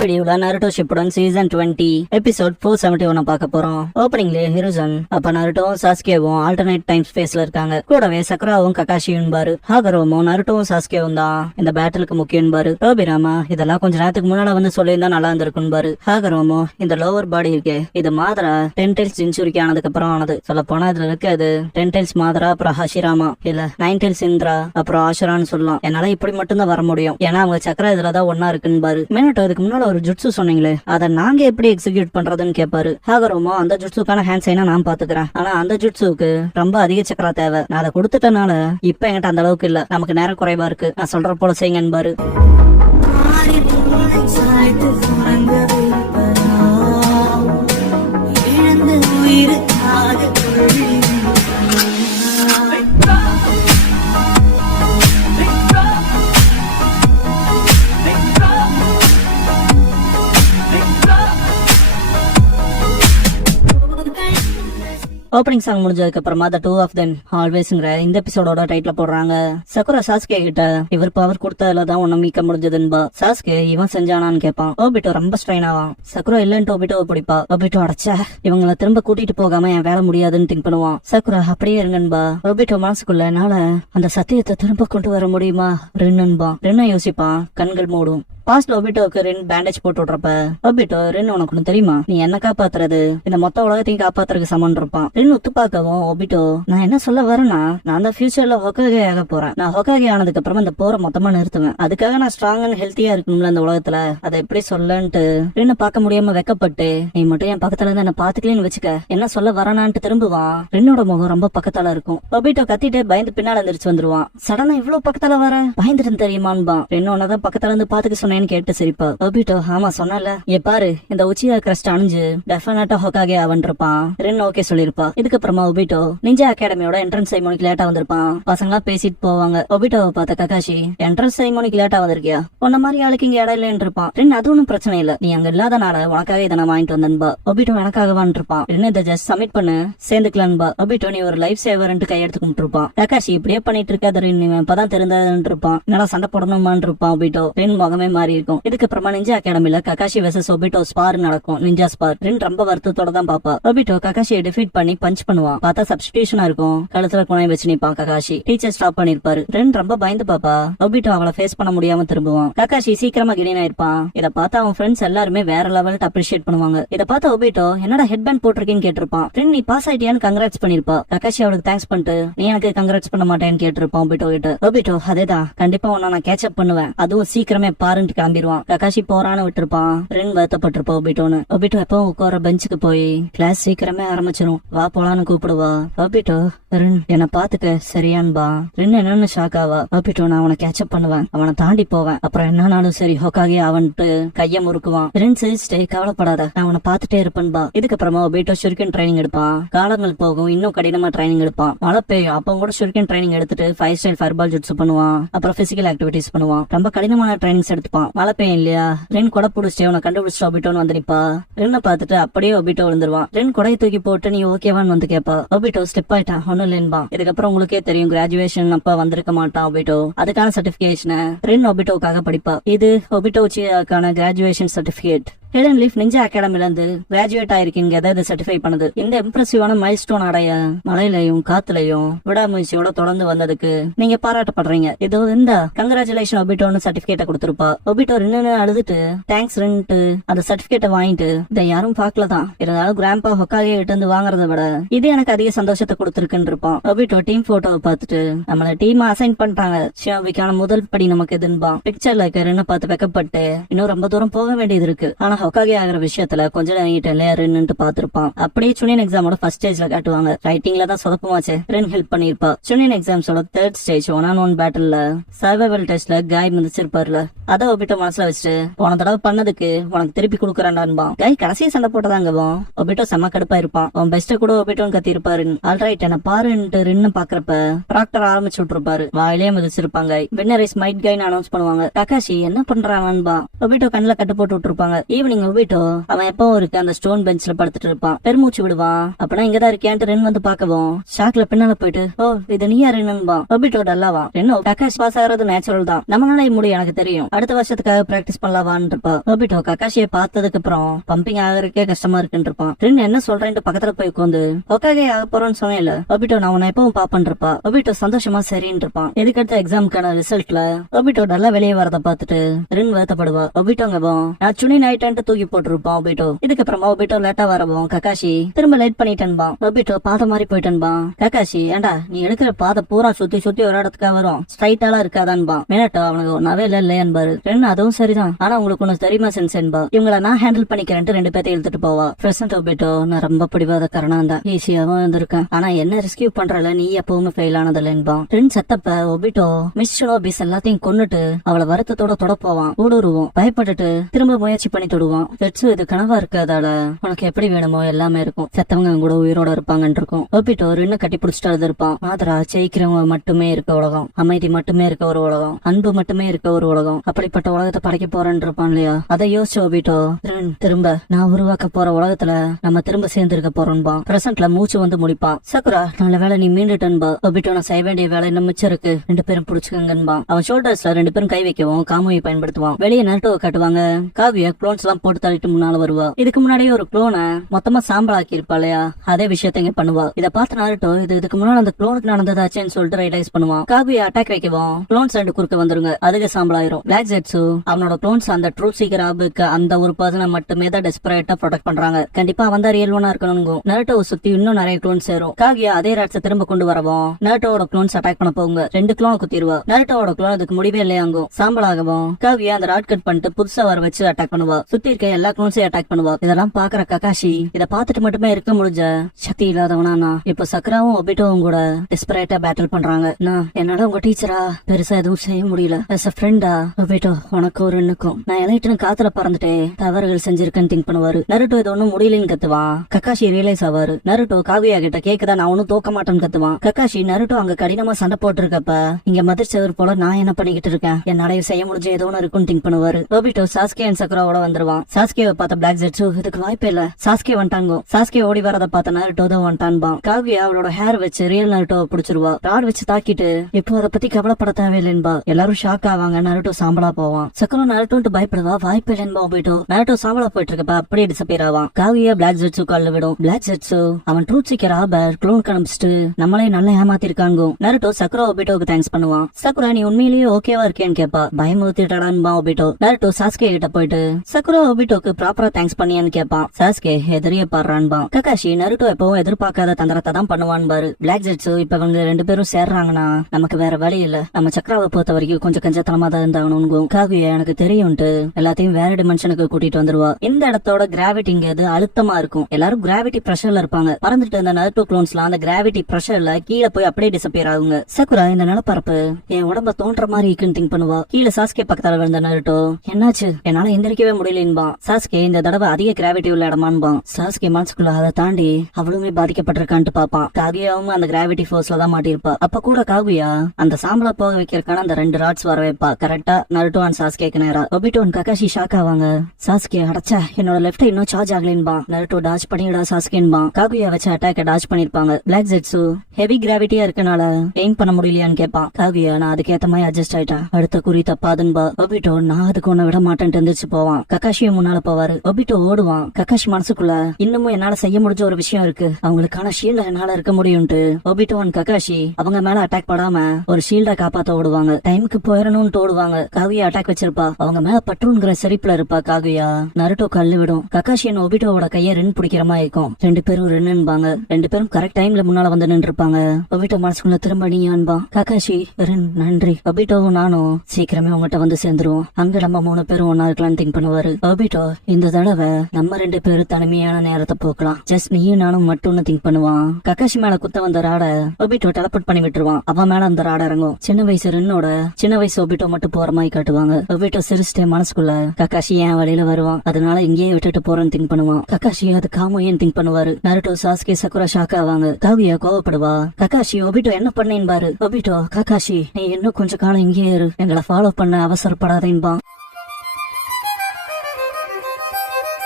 வீடியோல Naruto Shippuden season 20 episode 471 பார்க்க போறோம். ஓப்பனிங்ல ஹிருசன் அப்ப நருட்டோவும் சாஸ்கேவும் ஆல்டர்னேட் டைம் ஸ்பேஸ்ல இருக்காங்க. கூடவே சக்ராவும் ககாஷியும் பாரு. ஹாகரோவும் நருட்டோவும் சாஸ்கேவும் தான் இந்த பேட்டிலுக்கு முக்கியம் பாரு. ரோபிராமா இதெல்லாம் கொஞ்ச நேரத்துக்கு முன்னால வந்து சொல்லியிருந்தா நல்லா இருந்திருக்கும் பாரு. ஹாகரோவும் இந்த லோவர் பாடி இருக்கு இது மாதரா 10 டைல்ஸ் செஞ்சுரிக்கு ஆனதுக்கு அப்புறம் ஆனது. சொல்ல போனா இதுல இருக்காது 10 டைல்ஸ் மாதரா அப்புறம் ஹஷிராமா இல்ல 9 டைல்ஸ் இந்திரா அப்புறம் ஆஷரான்னு சொல்லலாம். என்னால இப்படி மட்டும் தான் வர முடியும். ஏன்னா அவங்க சக்கரா இதுலதான் ஒன்னா இருக்குன்னு பாரு. மினட்டோ இதுக்கு முன்னால ஒரு ஜுட்சு சொன்னீங்களே அதை நாங்க எப்படி எக்ஸிக்யூட் பண்றதுன்னு கேட்பாரு. ஹாகரோமோ அந்த ஜுட்சுக்கான ஹேண்ட் சைனா நான் பாத்துக்கிறேன். ஆனா அந்த ஜுட்சுக்கு ரொம்ப அதிக சக்கரா தேவை. நான் அதை கொடுத்துட்டனால இப்ப என்கிட்ட அந்த அளவுக்கு இல்ல. நமக்கு நேரம் குறைவா இருக்கு. நான் சொல்ற போல செய்யுங்கன்னு பாரு. ஓப்பனிங் சாங் முடிஞ்சதுக்கு அப்புறமா த டூ ஆஃப் தெம் ஆல்வேஸ்ங்கிற இந்த எபிசோடோட டைட்டில் போடுறாங்க. சக்குரா சாஸ்கே கிட்ட இவர் பவர் கொடுத்ததுலதான் ஒன்னும் மீட்க முடிஞ்சதுன்பா. சாஸ்கே இவன் செஞ்சானான்னு கேட்பான். ஓபிட்டோ ரொம்ப ஸ்ட்ரெயின் ஆவான். சக்குரா இல்லன்ட்டு ஓபிட்டோவை பிடிப்பா. ஓபிட்டோ அடைச்சா இவங்களை திரும்ப கூட்டிட்டு போகாம என் வேலை முடியாதுன்னு திங்க் பண்ணுவான். சக்குரா அப்படியே இருங்கன்பா. ஓபிட்டோ மனசுக்குள்ள என்னால அந்த சத்தியத்தை திரும்ப கொண்டு வர முடியுமா ரென்னுன்பா. ரென்ன யோசிப்பான். கண்கள் மூடும். பாஸ்ட்ல ஒபிட்டோக்கு ரென் பேண்டேஜ் போட்டு விடுறப்ப ஒபிட்டோ ரென் உனக்கு ஒண்ணு தெரியுமா நீ என்ன காப்பாத்துறது இந்த மொத்த உலகத்தையும் காப்பாத்துறதுக்கு சமன் இருப்பான். ரென் ஒத்து பார்க்கவும் ஒபிட்டோ நான் என்ன சொல்ல வரேன்னா நான் தான் ஃபியூச்சர்ல ஹொக்காகே ஆக போறேன். நான் ஹொக்காகே ஆனதுக்கு அப்புறமா இந்த போரை மொத்தமா நிறுத்துவேன். அதுக்காக நான் ஸ்ட்ராங் அண்ட் ஹெல்த்தியா இருக்கணும்ல அந்த உலகத்துல. அதை எப்படி சொல்லன்ட்டு ரென்னு பார்க்க முடியாம வெக்கப்பட்டு நீ மட்டும் என் பக்கத்துல இருந்து என்ன பாத்துக்கலன்னு வச்சுக்க என்ன சொல்ல வரனான்ட்டு திரும்புவான். ரென்னோட முகம் ரொம்ப பக்கத்தால இருக்கும். ஒபிட்டோ கத்திட்டே பயந்து பின்னால எந்திரிச்சு வந்துருவான். சடனா இவ்வளவு பக்கத்தால வர பயந்துட்டு தெரியுமான்பா. ரென்னோனதான் பக்கத்துல இருந்து பாத்துக்க சொன்னேன்னு கேட்டு சிரிப்பா. ஒபிட்டோ ஆமா சொன்னல ஏ பாரு இந்த உச்சியா கிரஸ்ட் அணிஞ்சு டெஃபினட்டா ஹொக்காகே அவன் இருப்பான். ரென் ஓகே சொல்லிருப்பா. இதுக்கப்புறமா ஒபிட்டோ நிஞ்சா அகாடமியோட என்ட்ரன்ஸ் செரிமோனிக்கு லேட்டா வந்திருப்பான். பசங்களா பேசிட்டு போவாங்க. ஒபிட்டோவை பார்த்த ககாஷி என்ட்ரன்ஸ் செரிமோனிக்கு லேட்டா வந்திருக்கியா உன்ன மாதிரி ஆளுக்கு இங்க இடம் இல்லன்னு இருப்பான். ரென் அது ஒன்னும் பிரச்சனை இல்ல நீ அங்க இல்லாதனால உனக்காக இதை நான் வாங்கிட்டு வந்தன்பா. ஒபிட்டோ எனக்காகவான் இருப்பான். ரென்னு இதை ஜஸ்ட் சப்மிட் பண்ணு சேர்ந்துக்கலான்பா. ஒபிட்டோ நீ ஒரு லைஃப் சேவர்ன்ட்டு கையெடுத்து கும்பிட்டுருப்பான். ககாஷி இப்படியே பண்ணிட்டு இருக்காது ரென் இவன் இப்பதான் தெரிந்ததுன்னு இருப்பான். நல்லா சண்டை போடணுமான்னு இருப்பான். ஒபிட்டோ ரென் முகமே மாறி இருக்கும். இதுக்கப்புறமா ninja அகாடமில Kakashi versus Obito spar நடக்கும். நிஞ்சா ஸ்பார் ரென் ரொம்ப வருத்தத்தோட தான் பாப்பா. ஒபிட்டோ ககாஷியை டிஃபீட் பண்ணி பஞ்ச் பண்ணுவான். பார்த்தா சப்ஸ்டிடியூஷனா இருக்கும். கழுத்துல குணை வச்சு நிப்பான். ககாஷி டீச்சர் ஸ்டாப் பண்ணிருப்பாரு. ரென் ரொம்ப பயந்து பாப்பா. ஒபிட்டோ அவளை ஃபேஸ் பண்ண முடியாம திரும்புவான். ககாஷி சீக்கிரமா கிளீன் ஆயிருப்பான். இதை பார்த்தா அவன் ஃப்ரெண்ட்ஸ் எல்லாருமே வேற லெவல்ல அப்ரிஷியேட் பண்ணுவாங்க. இதை பார்த்தா ஒபிட்டோ என்னடா ஹெட் பேண்ட் போட்டிருக்கேன்னு கேட்டிருப்பான். ரென் நீ பாஸ் ஆயிட்டியான்னு கங்க்ராட்ஸ் பண்ணிருப்பா. ககாஷி அவளுக்கு தேங்க்ஸ் பண்ணிட்டு நீ எனக்கு கங்க்ராட்ஸ் பண்ண மாட்டேன்னு கேட்டிருப்பான் ஒபிட்டோ கிட்ட. ஒபிட்டோ அதேதான் கண்டிப்பா உன்ன நான் கேட்ச் அப் பண்ணுவேன் அதுவும் சீக்கிரமே பாருன்ட்டு கிளம்பிடுவான். ககாஷி போறான்னு விட்டுருப்பான். ரென் வருத்தப்பட்டிருப்பா ஒபிட்டோன்னு. ஒபிட்டோ எப்போ உட்கார பெஞ்சுக்கு போய் கிளாஸ் சீக்கிரமே ஆரம்பிச்சிடும் வா போலான்னு கூப்பிடுவா. ஒபிட்டோ ரென் என்ன பாத்துக்க சரியான்பா. ரென் என்னன்னு ஷாக் ஆவா. ஒபிட்டோ நான் அவனை கேட்சப் பண்ணுவேன் அவனை தாண்டி போவேன் அப்புறம் என்னன்னாலும் சரி ஹொக்காகே அவன்ட்டு கைய முறுக்குவான். ரென் சிரிச்சிட்டே கவலைப்படாத நான் அவனை பாத்துட்டே இருப்பேன்பா. இதுக்கப்புறமா ஒபிட்டோ ஷுரிக்கன் ட்ரைனிங் எடுப்பான். காலங்கள் போகும் இன்னும் கடினமா ட்ரைனிங் எடுப்பான். மழை பெய்யும் அப்ப கூட ஷுரிக்கன் ட்ரைனிங் எடுத்துட்டு 5 ஸ்டைல் ஃபயர்பால் ஜுட்ஸு பண்ணுவான். அப்புறம் பிசிக்கல் ஆக்டிவிட்டிஸ் பண்ணுவான். ரொம்ப கடினமான ட்ரைனிங்ஸ் எடுத்துப்பான். மழை பெய்யும் இல்லையா ரென் கொடை புடிச்சிட்டு உன கண்டுபிடிச்சிட்டு ஒபிட்டோன்னு வந்து நிப்பா. ரென்ன பாத்துட்டு அப்படியே ஒபிட்டோ விழுந்துருவான். ரென் கொடையை தூக்கி போட்டு நீ ஓகேவான்னு வந்து கேப்பா. ஒபிட்டோ ஸ்டெப் ஆயிட்டான் ஒன்னும் இல்லன்பா. இதுக்கப்புறம் உங்களுக்கே தெரியும் கிராஜுவேஷன் அப்ப வந்திருக்க மாட்டான் ஒபிட்டோ. அதுக்கான சர்டிபிகேஷனை ரென் ஒபிட்டோக்காக படிப்பா. இது Obito உச்சியாக்கான graduation certificate. Helen leaf ninja அகாடமில இருந்து கிராஜுவேட் ஆயிருக்கீங்க எதாவது சர்டிஃபை பண்ணுது. இந்த இம்ப்ரெசிவான மைல்ஸ்டோன் அடைய மழையிலையும் காத்துலயும் விடாமுயற்சியோட தொடர்ந்து வந்ததுக்கு நீங்க பாராட்டப்படுறீங்க. இது இந்த கங்க்ராச்சுலேஷன் ஒபிட்டோன்னு சர்டிபிகேட்டை கொடுத்திருப்பா. ஒபிட்டோ ரென்னு அழுதுட்டு தேங்க்ஸ் ரென்ட்டு அந்த சர்டிபிகேட்டை வாங்கிட்டு இதை யாரும் பாக்கலதான் இருந்தாலும் கிராம்பா ஹொக்காகே விட்டு வந்து வாங்குறத விட இது எனக்கு அதிக சந்தோஷத்தை கொடுத்திருக்குன்னு இருப்பான். ஒபிட்டோ டீம் போட்டோவை பார்த்துட்டு நம்மள டீம் அசைன் பண்ணிட்டாங்க ஷியோபிக்கான முதல் படி நமக்கு எதுன்பா. பிக்சர்ல இருக்க ரென்னு பார்த்து வெக்கப்பட்டு இன்னும் ரொம்ப தூரம் போக வேண்டியது இருக்கு. ஆனா ஹொக்காகே ஆகிற விஷயத்துல கொஞ்சம் ரென்னு பாத்துருப்பான். அப்படியே சுனியன் எக்ஸாமோட ஃபர்ஸ்ட் ஸ்டேஜ்ல காட்டுவாங்க. ரைட்டிங்ல தான் சொதப்பமாச்சு. ரென் help பண்ணிருப்பா. சுனியன் எக்ஸாம்ஸோட 3rd stage 1-on-1 பேட்டில்ல survival டெஸ்ட்ல காய் மிதிச்சிருப்பாருல அத ஒபிட்டோ மனசுல வச்சுட்டு போன தடவை பண்ணதுக்கு உனக்கு திருப்பி குடுக்கறான்டான்பா. காய் கடைசியா சண்டை போட்டதாங்கவும் ஒபிட்டோ செம்ம கடுப்பா இருப்பான். அவன் பெஸ்ட கூட ஒபிட்டோன்னு கத்தி இருப்பாரு. ஆல்ரைட் என்ன பாருன்ட்டு ரென்னு பாக்குறப்ப ப்ராக்டர் ஆரம்பிச்சு விட்டுருப்பாரு. வாயிலே மிதிச்சிருப்பாங்க. வின்னர் இஸ் மைட் கைன்னு அனௌன்ஸ் பண்ணுவாங்க. ககாஷி என்ன பண்றான்பா. ஒபிட்டோ கண்ணுல கட்டு போட்டு விட்டுருப்பாங்க. ஈவன் ஈவினிங் ஒபிட்டோ அவன் எப்பவும் இருக்கு அந்த ஸ்டோன் பெஞ்ச்ல படுத்துட்டு இருப்பான். பெருமூச்சு விடுவான். அப்பனா இங்கதான் இருக்கியான்ட்டு ரென் வந்து பாக்கவும் ஷாக்ல பின்னால போயிட்டு ஓ இது நீ யாருன்னுபா. ஒபிட்டோ டல்லாவா ரென்னோ கக்காஷி பாஸ் ஆகிறது நேச்சுரல் தான், நம்மளால முடியும் எனக்கு தெரியும், அடுத்த வருஷத்துக்காக பிராக்டிஸ் பண்ணலாவான்னு இருப்பா. ஒபிட்டோ கக்காஷியை பார்த்ததுக்கு அப்புறம் பம்பிங் ஆகிறதுக்கே கஷ்டமா இருக்குன்னு இருப்பான். ரென் என்ன சொல்றேன்ட்டு பக்கத்துல போய் உட்காந்து ஒக்காகே ஆக போறோன்னு சொன்னேன்ல ஒபிட்டோ நான் உன்னை எப்பவும் பாப்பன் இருப்பா. ஒபிட்டோ சந்தோஷமா சரின்னு இருப்பான். இதுக்கடுத்த எக்ஸாமுக்கான ரிசல்ட்ல ஒபிட்டோ நல்லா வெளியே வரத பார்த்துட்டு ரென் வருத்தப்படுவா. ஒபிட்டோங்கவும் நான் சுனி நைட்டு தூக்கி போட்டுருப்பான் ஒபிட்டோ. இதுக்கப்புறமா ஒபிட்டோ லேட்டா வரவும் கக்காஷி திரும்ப லேட் பண்ணிட்டேன்பா. ஒபிட்டோ பாதை மாதிரி போயிட்டேன்பா. கக்காஷி ஏண்டா நீ எடுக்கிற பாதை பூரா சுத்தி சுத்தி ஒரு இடத்துக்காக வரும், ஸ்ட்ரைட்டாலாம் இருக்காதான்பா. மினட்டோ அவனுக்கு ஒன்னாவே இல்லையான்பாரு. ரென் அதுவும் சரிதான், ஆனா உங்களுக்கு ஒண்ணு தெரியுமா சென்சேன்பா, இவங்கள நான் ஹேண்டில் பண்ணிக்கிறேன்ட்டு 2 பேர்த்தை இழுத்துட்டு போவா. பிரசன்ட் ஒபிட்டோ நான் ரொம்ப பிடிவாதக்காரனா தான், ஈஸியாவும் இருந்திருக்கேன், ஆனா என்ன ரெஸ்கியூ பண்றல நீ எப்பவுமே ஃபெயில் ஆனதில்லைன்பா. ரென் செத்தப்ப ஒபிட்டோ மிஸ் ஷினோபிஸ் எல்லாத்தையும் கொன்னுட்டு அவளை வருத்தத்தோட தொட போவான். ஊடுருவோம் பயப்பட்டுட்டு திரும்ப முயற்சி பண்ணி தொடுவான். ரெட்ஸு இது கனவா இருக்காதால உனக்கு எப்படி வேணுமோ எல்லாமே இருக்கும், செத்தவங்க கூட உயிரோட இருப்பாங்கன்னு இருக்கும். ஒபிட்டோ ரென்னு கட்டி பிடிச்சிட்டு இருப்பான். மாதரா ஜெயிக்கிறவங்க மட்டுமே இருக்க உலகம், அமைதி மட்டுமே இருக்க ஒரு உலகம், அன்பு மட்டுமே இருக்க ஒரு உலகம், அப்படிப்பட்ட உலகத்தை படைக்க போறேன்னு இருப்பான் இல்லையா. அதை யோசிச்ச ஒபிட்டோ திரும்ப நான் உருவாக்க போற உலகத்துல நம்ம திரும்ப சேர்ந்து இருக்க போறோம்பா. பிரசன்ட்ல மூச்சு வந்து முடிப்பான். சக்குரா நல்ல வேலை நீ மீண்டுட்டன்பா. ஒபிட்டோ நான் செய்ய வேண்டிய வேலை இன்னும் மிச்சம் இருக்கு, 2 பேரும் புடிச்சுக்கங்கன்பா. அவன் ஷோல்டர்ஸ்ல 2 பேரும் கை வைக்கவும் காமோயை பயன்படுத்துவான். வெளியே நருட்டோவை காட்டுவாங்க. காவிய குளோன்ஸ் எல்லாம் போட்டு தள்ளிட்டு முன்னால வருவா. இதுக்கு முன்னாடியே ஒரு குளோனை மொத்தமா சாம்பல் ஆக்கி இருப்பா இல்லையா, அதே விஷயத்த இங்க பண்ணுவா. இத பார்த்து நருட்டோ இதுக்கு முன்னாடி அந்த குளோனுக்கு நடந்ததாச்சேன்னு சொல்லிட்டு ரியலைஸ் பண்ணுவான். காவிய அட்டாக் வைக்கவும் குளோன்ஸ் 2 குறுக்க வந்துருங்க, அதுக்கு சாம்பல் ஆயிரும். பிளாக் ஜெட்ஸு அவனோட குளோன்ஸ் அந்த ட்ரூத் சீக்கர் ஆபுக்கு அந்த ஒரு பர்சனை மட்டுமே தான் டெஸ்பரேட்டா ப்ரொடெக்ட் பண்றாங்க. கண்டிப்பா அவன் தான் ரியல் ஒன்னா இருக்கணும். நருட்டோவை சுத்தி இன்னும் நிறைய குளோன்ஸ் சேரும். காவியா அதே ராட்ஸை திரும்ப கொண்டு வரவும் நருட்டோட குளோன்ஸ் அட்டாக் பண்ண போங்க. 2 குளோனை குத்திடுவா. நருட்டோட குளோன் அதுக்கு முடிவே இல்லையாங்கும். சாம்பல் ஆகவும் காவியா அந்த ராட் கட் பண்ணிட்டு புதுசா வர வச்சு அட்டாக் பண்ணுவா. சுத்தி இருக்க எல்லா குளோன்ஸையும் அட்டாக் பண்ணுவா. இதெல்லாம் பாக்குற கக்காஷி இத பாத்துட்டு மட்டுமே இருக்க முடிஞ்ச சக்தி இல்லாதவனா இப்ப சக்கராவும் ஒபிட்டோவும் கூட டெஸ்பரேட்டா பேட்டில் பண்றாங்க. நான் என்னால உங்க டீச்சரா பெருசா எதுவும் செய்ய முடியல. as a ஃப்ரெண்டா ஒபிட்டோ உனக்கு ஒரு எண்ணுக்கும் நான் எலைட்டுன்னு காத்துல பறந்துட்டே தவறுகள் செஞ்சிருக்கேன்னு திங்க் பண்ணுவாரு. நருட்டோ இது ஒண்ணும் முடியலன்னு கத்துவான். Kakashi realise ஆவாரு. நருட்டோ காவியா கிட்ட கேக்குதா நான் ஒன்னும் தோக்க மாட்டேன்னு கத்துவான். கக்காஷி நருட்டோ அங்க கடினமா சண்டை போட்டு இருக்கப்ப இங்க மதிர் செவர் போல நான் என்ன பண்ணிக்கிட்டு இருக்கேன், என்னால செய்ய முடிஞ்ச ஏதோ ஒன்னு இருக்குன்னு திங்க் பண்ணுவாரு. ஒபிட்டோ சாஸ்கே அண்ட் சக்குராவோட வந்துருவான். சாஸ்கேவை பார்த்த பிளாக் ஜெட்ஸு இதுக்கு வாய்ப்பே இல்ல, சாஸ்கே வந்துட்டாங்க. சாஸ்கே ஓடி வரத பார்த்த நருட்டோ தான் வந்துட்டான்பா. காவியா அவளோட ஹேர் வச்சு ரியல் நருட்டோவை பிடிச்சிருவா. ராட் வச்சு தாக்கிட்டு இப்போ அதை பத்தி கவலைப்பட தேவையில்லைன்பா. எல்லாரும் ஷாக் ஆவாங்க. நருட்டோ சாம்பலா போவான். சக்குரா நருட்டோன்ட்டு பயப்படுவா. வாய்ப்பு இல்லைன்பா. ஒபிட்டோ நருட்டோ சாம்பலா போயிட்டு இருக்கப்ப அப்படியே டிசப்பியர் ஆவான். காவியா பிளாக் ஜெட்ஸு கால்ல விடும். பிளாக் ஜெட்ஸு அவன் ட்ரூத் சீக்கர் ஆபர் க்ளோன் கணம்பிச்சுட்டு நம்மளே நல்லா ஏமாத்திருக்காங்க. நருட்டோ சக்குரா ஒபிட்டோக்கு தேங்க்ஸ் பண்ணுவான். சக்குரா நீ உண்மையிலேயே ஓகேவா இருக்கேன்னு கேப்பா. பயமுறுத்திட்டாடான்பா ஒபிட்டோ. நருட்டோ சாஸ்கே கிட்ட போயிட்டு சக்குரா ஒபிட்டோக்கு ப்ராப்பரா தேங்க்ஸ் பண்ணியான்னு கேப்பான். சாஸ்கே எதிரிய பாடுறான்பா. கக்காஷி நருட்டோ எப்பவும் எதிர்பார்க்காத தந்திரத்தை தான் பண்ணுவான் பாரு. பிளாக் ஜெட்ஸு இப்ப இவங்க 2 பேரும் சேர்றாங்கன்னா நமக்கு வேற வழி இல்ல, நம்ம சக்கராவை பொறுத்த வரைக்கும் கொஞ்சம் கஞ்சத்தனமா தான் இருந்தாகணும். காவியா எனக்கு தெரியும்ட்டு எல்லாத்தையும் வேற டிமென்ஷனுக்கு கூட்டிட்டு வந்துருவா. இந்த இடத்தோட கிராவிட்டிங்கிறது அழுத்தமா இருக்கும். எல்லாரும் கிராவிட்டி பிரஷர்ல இருப்பாங்க. பறந்துட்டு இருந்த நருட்டோ குளோன்ஸ்லாம் அந்த கிராவிட்டி பிரஷர்ல கீழே போய் அப்படியே டிசப்பியர் ஆகுங்க. சக்குரா இந்த நிலப்பரப்பு என் உடம்ப தோன்ற மாதிரி இருக்குன்னு திங்க் பண்ணுவா. கீழே சாஸ்கே பக்கத்தால விழுந்த நருட்டோ என்னாச்சு என்னால எந்திரிக்கவே முடியலன்பா. சாஸ்கே இந்த தடவை அதிக கிராவிட்டி உள்ள இடமான்பா. சாஸ்கே மனசுக்குள்ள அதை தாண்டி அவளுமே பாதிக்கப்பட்டிருக்கான்ட்டு பாப்பான். காவியாவும் அந்த கிராவிட்டி ஃபோர்ஸ்ல தான் மாட்டிருப்பா. அப்ப கூட காவியா அந்த சாம்பலா போக வைக்கிறதுக்கான அந்த 2 ராட்ஸ் வர வைப்பா. கரெக்டா நருட்டோ அண்ட் சாஸ்கேக்கு நேரா. ஒபிட்டோ அண்ட் கக்காஷி ஷாக் ஆவாங்க. சாஸ்கே அடச்சா என்னோட லெஃப்ட் இன்னும் சார்ஜ் ஆகலேன்பா. நருட்டோ டாஜ் பண்ணிடா சாஸ்கேன்பா. காவியா வச்ச அட்டாக்க டாஜ் பண்ணிருப்பாங்க. பிளாக் ஜெட்ஸு ஹெவி கிராவிட்டியா இருக்கனால எய்ம் பண்ண முடியலையான்னு கேட்பான். காவியா நான் அதுக்கேத்த மாதிரி அட்ஜஸ்ட் ஆயிட்டேன், அடுத்த குறி தப்பாதுன்பா. ஒபிட்டோ நான் அதுக்கு ஒன்ன விட மாட்டேன்ட்டு எந்திரிச்சு போவான். கக்காஷியும் முன்னால போவாரு. ஒபிட்டோ ஓடுவான். கக்காஷி மனசுக்குள்ள இன்னமும் என்னால செய்ய முடிஞ்ச ஒரு விஷயம் இருக்கு, அவங்களுக்கான ஷீல்ட என்னால இருக்க முடியும்ட்டு ஒபிட்டோ அண்ட் கக்காஷி அவங்க மேல அட்டாக் படாம ஒரு ஷீல்ட காப்பாத்த ஓடுவாங்க. டைமுக்கு போயிடணும்னு ஓடுவாங்க. காவியா அட்டாக் வச்சிருப்பா. அவங்க மேல பற்றுங்கிற செரிப்புல இருப்பா காவியா. நருட்டோ கல்லு விடும். கக்காஷி அண்ட் ஒபிட்டோவோட கைய ரென் பிடிக்கிற மாதிரி இருக்கும். 2 பேரும் ரென்னுபாங்க. 2 பேரும் கரெக்ட் டைம்ல முன்னால வந்து நின்று இருப்பாங்க. ஒபிட்டோ மனசுக்குள்ள திரும்ப நீயான்பா. கக்காஷி ரென் நன்றி. ஒபிட்டோவும் நானும் சீக்கிரமே உங்ககிட்ட வந்து சேர்ந்துருவோம், அங்க நம்ம 3 பேரும் ஒன்னா இருக்கலாம்னு திங்க் பண்ணுவாரு. ஒபிட்டோ இந்த தடவை நம்ம 2 பேரும் தனிமையான நேரத்தை போக்கலாம், ஜஸ்ட் நீயும் நானும் மட்டும்னு திங்க் பண்ணுவான். கக்காஷி மேல குத்த வந்த ராட ஒபிட்டோ டெலபோர்ட் பண்ணி விட்டுருவான். அவன் மேல அந்த ராட இறங்கும். சின்ன வயசு ரென்னோட சின்ன வயசு ஒபிட்டோ மட்டும் போற மாதிரி காட்டுவாங்க. ஒபிட்டோ சிரிச்சிட்டே மனசுக்குள்ள கக்காஷி ஏன் வழியில வருவான், அதனால இங்கேயே விட்டுட்டு போறேன்னு திங்க் பண்ணுவான். கக்காஷி அது காமோயேன்னு திங்க் பண்ணுவாரு. நருட்டோ சாஸ்கே சக்குரா ஷாக் ஆவாங்க. காவியா கோவப்படுவா. கக்காஷி ஒபிட்டோ என்ன பண்ணேன் பாரு. ஒபிட்டோ கக்காஷி நீ இன்னும் கொஞ்சம் காலம் இங்கேயே இரு, எங்களை ஃபாலோ பண்ண அவசரப்படாதேன்பா.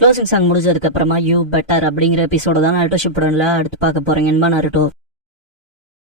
க்ளோசிங் சாங் முடிஞ்சதுக்கு அப்புறமா யூ பெட்டர் அப்படிங்கிற எபிசோட தான் நாருட்டோ ஷிப்புடன்ல அடுத்து பார்க்க போறீங்க நருட்டோ.